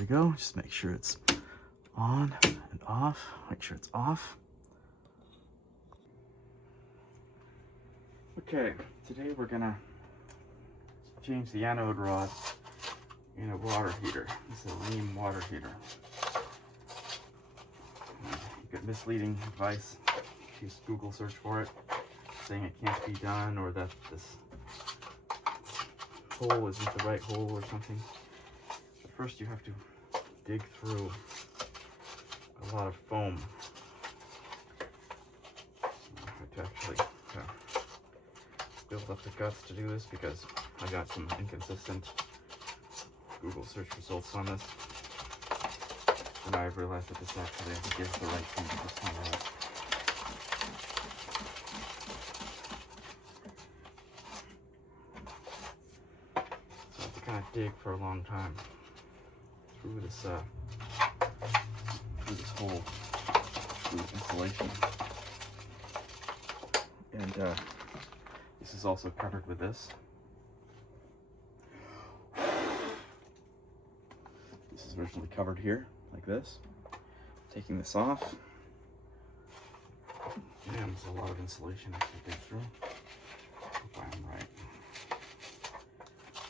we go. Just make sure it's on and off. Make sure it's off. Okay, today we're gonna change the anode rod in a water heater. This is a Rheem water heater. You get misleading advice if you Google search for it, saying it can't be done or that this hole isn't the right hole or something. But first you have to dig through a lot of foam. I have to actually build up the guts to do this because I got some inconsistent Google search results on this. And I've realized that this actually, I think, is the right thing to this time out. So I have to kind of dig for a long time through this hole, through insulation. And this is also covered with this. This is originally covered here, like this. Taking this off. Damn, there's a lot of insulation I can dig through. Hope I'm right.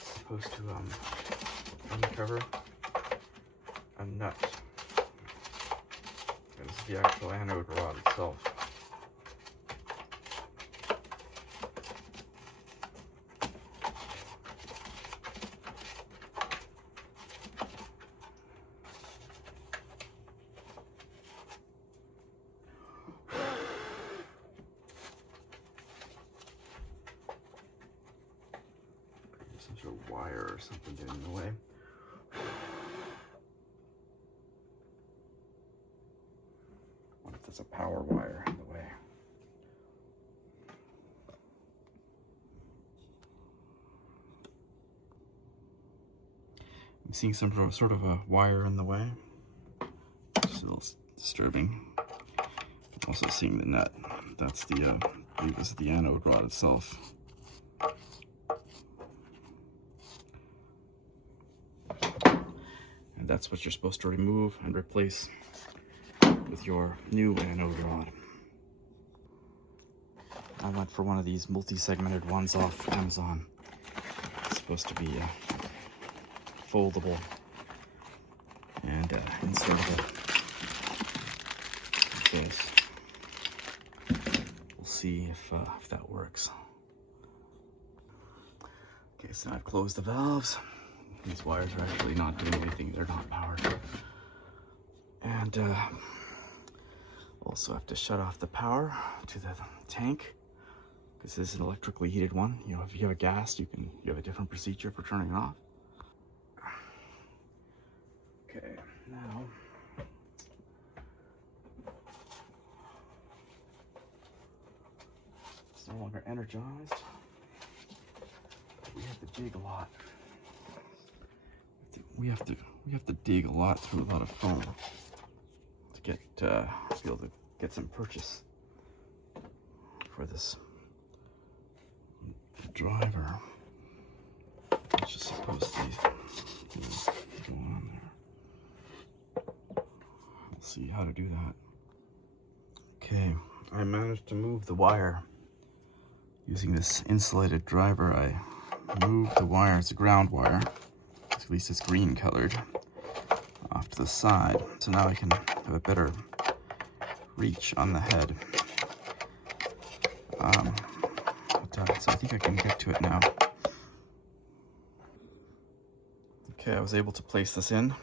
It's supposed to uncover a nut. That is the actual anode rod itself. Some sort of wire or something getting in the way. What if there's a power wire in the way? I'm seeing some sort of a wire in the way. It's a little disturbing. Also seeing the nut. That's the, I believe this is the anode rod itself. And that's what you're supposed to remove and replace with your new anode rod. I went for one of these multi-segmented ones off Amazon. It's supposed to be foldable, and instead of this, we'll see if that works. Okay, so I've closed the valves. These wires are actually not doing anything, they're not powered. And also have to shut off the power to the tank, because this is an electrically heated one. You know, if you have a gas, you have a different procedure for turning it off. Okay, now it's no longer energized. We have to dig a lot. We have to dig a lot through a lot of foam to get to be able to get some purchase for this driver, which is supposed to go on there. We'll see how to do that. Okay, I managed to move the wire using this insulated driver. I moved the wire. It's a ground wire. At least it's green colored, off to the side. So now I can have a better reach on the head. So I think I can get to it now. Okay, I was able to place this in.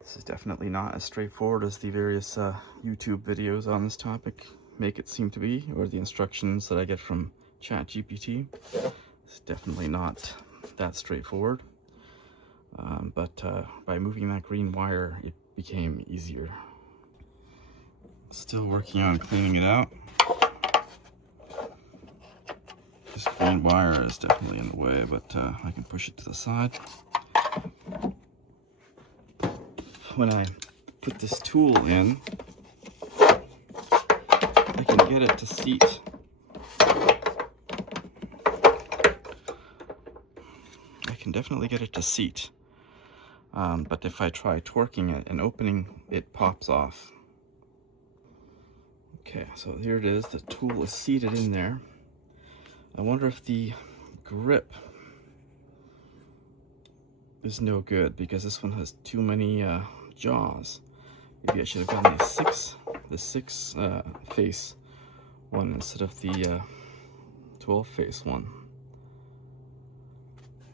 This is definitely not as straightforward as the various YouTube videos on this topic make it seem to be, or the instructions that I get from ChatGPT. It's definitely not that straightforward. But by moving that green wire, it became easier. Still working on cleaning it out. This green wire is definitely in the way, but I can push it to the side. When I put this tool in, I can get it to seat. I can definitely get it to seat. but if I try torquing it and opening, it pops off. Okay, so here it is. The tool is seated in there. I wonder if the grip is no good because this one has too many jaws. Maybe I should have gone the six face one instead of the 12 face one.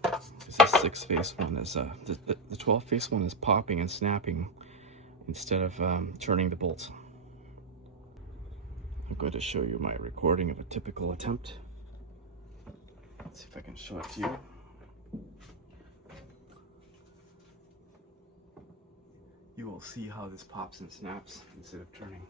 Because this 6 face one is the 12 face one is popping and snapping instead of turning the bolts. I'm going to show you my recording of a typical attempt. Let's see if I can show it to you. You will see how this pops and snaps instead of turning.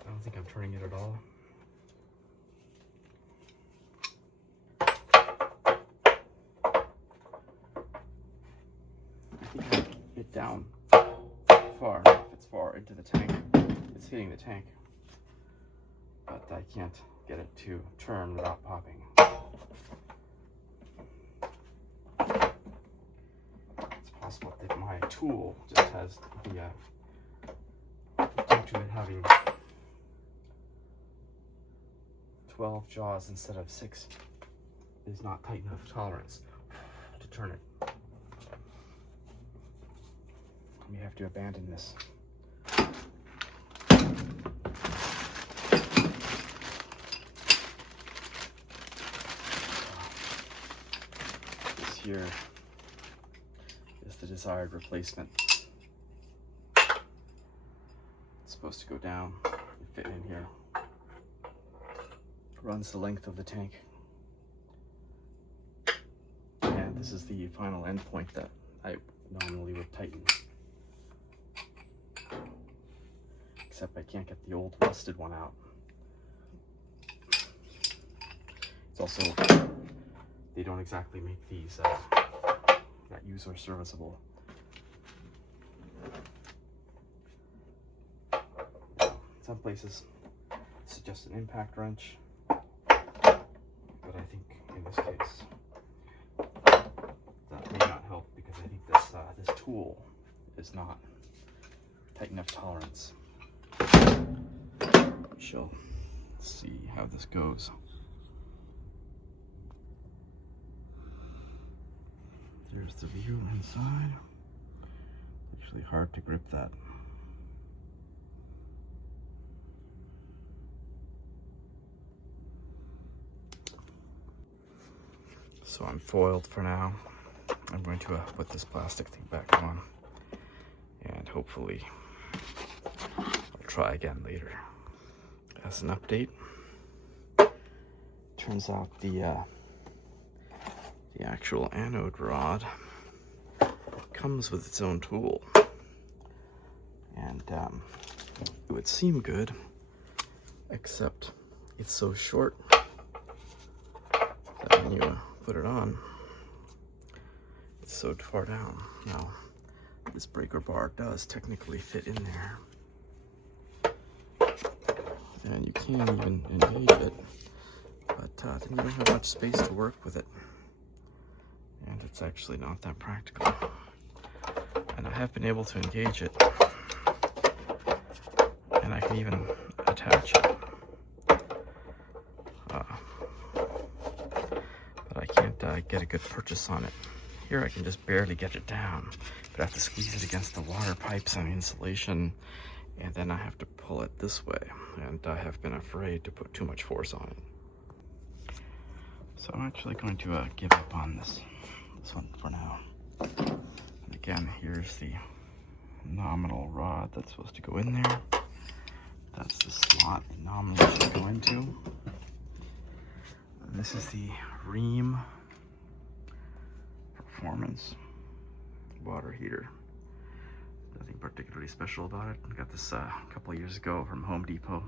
I don't think I'm turning it at all. I think I have it down far. If it's far into the tank, it's hitting the tank. But I can't get it to turn without popping. It's possible that my tool just has the due to it having 12 jaws instead of 6 is not tight enough tolerance to turn it. I may have to abandon this. This here is the desired replacement. It's supposed to go down and fit in here. Runs the length of the tank. And this is the final end point that I normally would tighten. Except I can't get the old rusted one out. It's also, they don't exactly make these that user serviceable. Some places suggest an impact wrench. But I think in this case, that may not help because I think this tool is not tight enough tolerance. We shall see how this goes. There's the view inside. It's actually hard to grip that. So I'm foiled for now. I'm going to put this plastic thing back on and hopefully I'll try again later. As an update, turns out the actual anode rod comes with its own tool, and it would seem good, except it's so short that when you put it on, it's so far down. Now, this breaker bar does technically fit in there, and you can even engage it, but then you don't have much space to work with it, and it's actually not that practical. And I have been able to engage it, and I can even attach it. But I can't get a good purchase on it. Here I can just barely get it down, but I have to squeeze it against the water pipes and insulation, and then I have to pull it this way, and I have been afraid to put too much force on it. So I'm actually going to give up on this one for now. And again, here's the nominal rod that's supposed to go in there. That's the slot it nominally should go into. And this is the Rheem Performance. water heater. Nothing particularly special about it. I got this a couple of years ago from Home Depot.